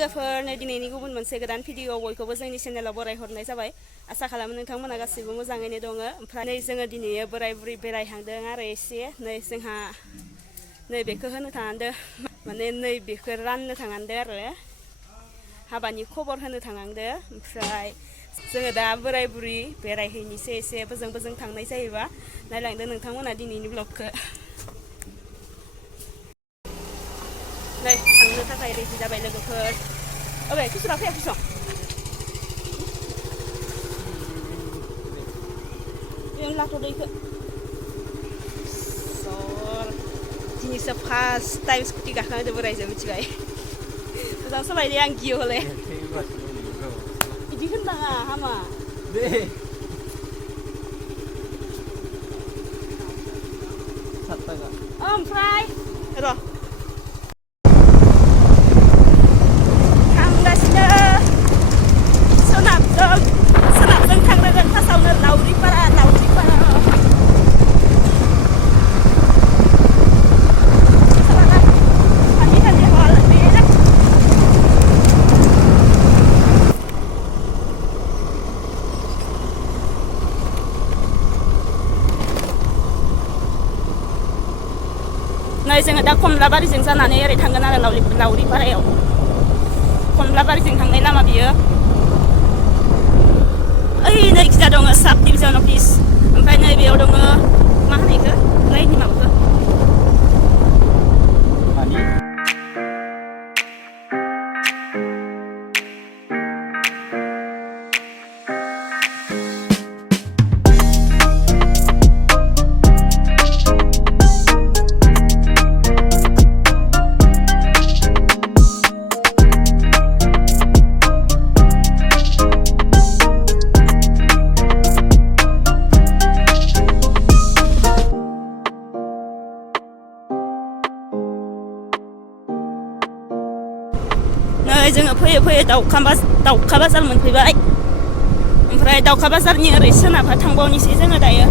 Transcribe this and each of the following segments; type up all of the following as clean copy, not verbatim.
लोगोफोर नै दिनैनि गुबुन मोनसे गोदान भिडिअ बयखौबो जोंनि चेनेलाव बरायहरनाय जाबाय आसा खालामो नोंथांमोना गासैबो मोजाङैनो दङ ओमफ्राय नै जोङो दिनै बोराय बुरै बेरायहांदों आरो एसे नै जोंहा नै बेखौ होनो थांदों माने नै बेखौ राननो थांदों आरो हाबानि खबर होनो थांदों ओमफ्राय जोङो दा बोराय बुरै बेरायहैनोसै एसे बोजों थांनाय जायोबा नायलांदो नोंथांमोना दिनैनि ब्लगखौ नै थांनो थाखाय रेडि जाबाय लोगोफोर ओइ किसुरा फैया किसं जों लाथ'दैखो सर दिनैसो फार्स्ट टाइम स्कुटि गाखोनांदों बोरायजों मिथिबाय मोजां सालायदे आं गियो हले बिदि होननाङा हामा ओमफ्राय र' सोनाबजों थांनांगोन फार्स्टआवनो लावरिपारा नै जोङो दा कमलाबारिजों जानानै ओरै थांगोन आरो लावरिपारायाव कमलाबारिजों थांनाय लामा बियो ओइ नै खिजा दङ साब डिभिजन अफिस ओमफ्राय नै बेयाव दङ मा होनो इखो लाइननि माबाखौ जोङो फैयै दाउखा बाजार मोनफैबाय ओमफ्राय दाउखा बाजारनि ओरै सोनाबहा थांबावनोसै जोङो दायो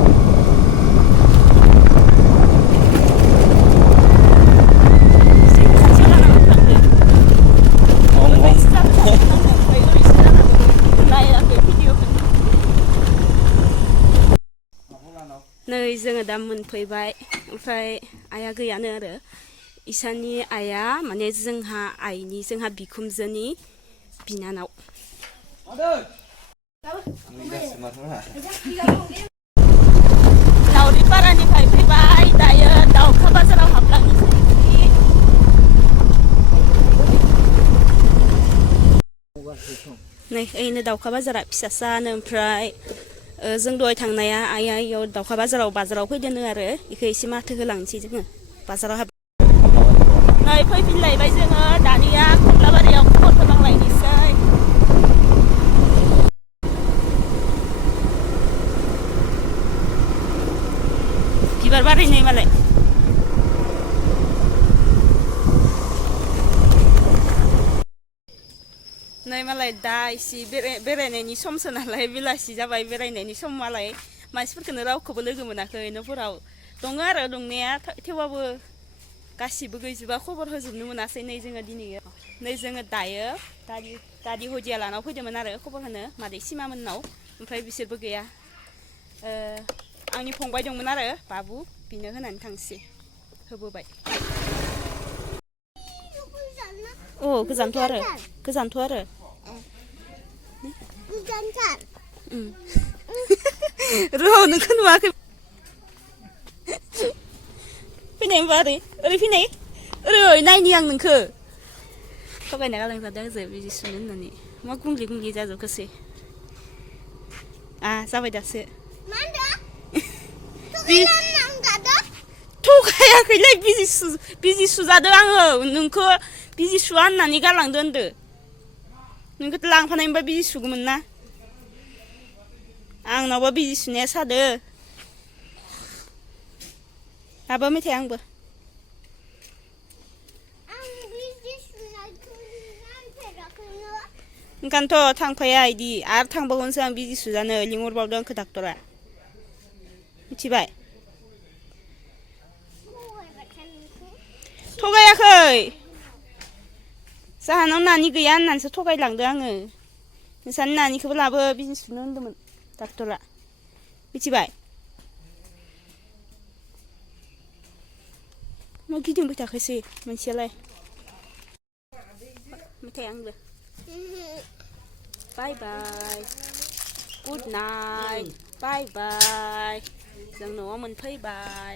नै जोङो दा मोनफैबाय ओमफ्राय आइया गैयानो आरो इसानि आइया माने जोंहा बिखुमजोनि बिनानाव लावरिपारानिफ्राय फैबाय दायो दाउखा बाजाराव हाबलांनोसै नै ओइनो दाउखा बाजारा फिसासानो ओमफ्राय जों दहाय थांनाया आइया इयाव दाउखा बाजाराव फैदोंनो आरो इखौ एसे माथो होलांनोसै जोङो बाजाराव हाब नै फैफिनलायबाय जोङो दानिया कमलाबारियाव खबर होलांलायनोसै बिबार बारैनाय मालाय नै मालाय दा इसे बेरायनायनि समसो नालाय बेलासि जाबाय बेरायनायनि सम मालाय मानसिफोरखौनो रावखौबो लोगो मोनाखै न'फोराव दङ आरो दंनाया थेवबाबो गासिबो गैजोबा खबर होजोबनो मोनासै नै जोङो दिनै नै जोङो दायो दादि हदिया लानाव फैदोंमोन आरो खबर होनो मादै सिमामोननाव ओमफ्राय बिसोरबो गैया आंनि फंबाय दंमोन आरो बाबु बिनो होनानै थांसै होबोबाय अ गोजानथ' आरो र' नोंखौ नुवाखै फैनाय होनबा ओरै फैनाय ओरै नायनि आं नोंखौ थगायना गालांजादों आंजों बिदि सुनो होननानै मा गुंग्लि जाजोबखोसै जाबाय दासो थगायाखैलै बिजि सुजादों आङो नोंखौ बिजि सुवा होननानै गालांदो होनदो नोंखौ लांफानायमोनबा बिजि सुगौमोन ना आंनावबा बिजि सुनाया सादो हाबा मेथाइ आंबो ओंखायनोथ' थांफाया इदि आरो थांबावगोनसो आं बिजि सुजानो लिंहरबावदों आंखौ डाक्टरा मिथिबाय थगायाखै जाहानाव नानि गैया होननानैसो थगायलांदो आङो नोंसानि नानिखौबो लाबो बिजि सुनो होनदोंमोन डाक्टरा मिथिबाय मा गिदिंबाय थाखोसै मोनसेयालाय मेथाइ आंबो बाय बाय गुड नाइट बाय बाय जों न'आव मोनफैबाय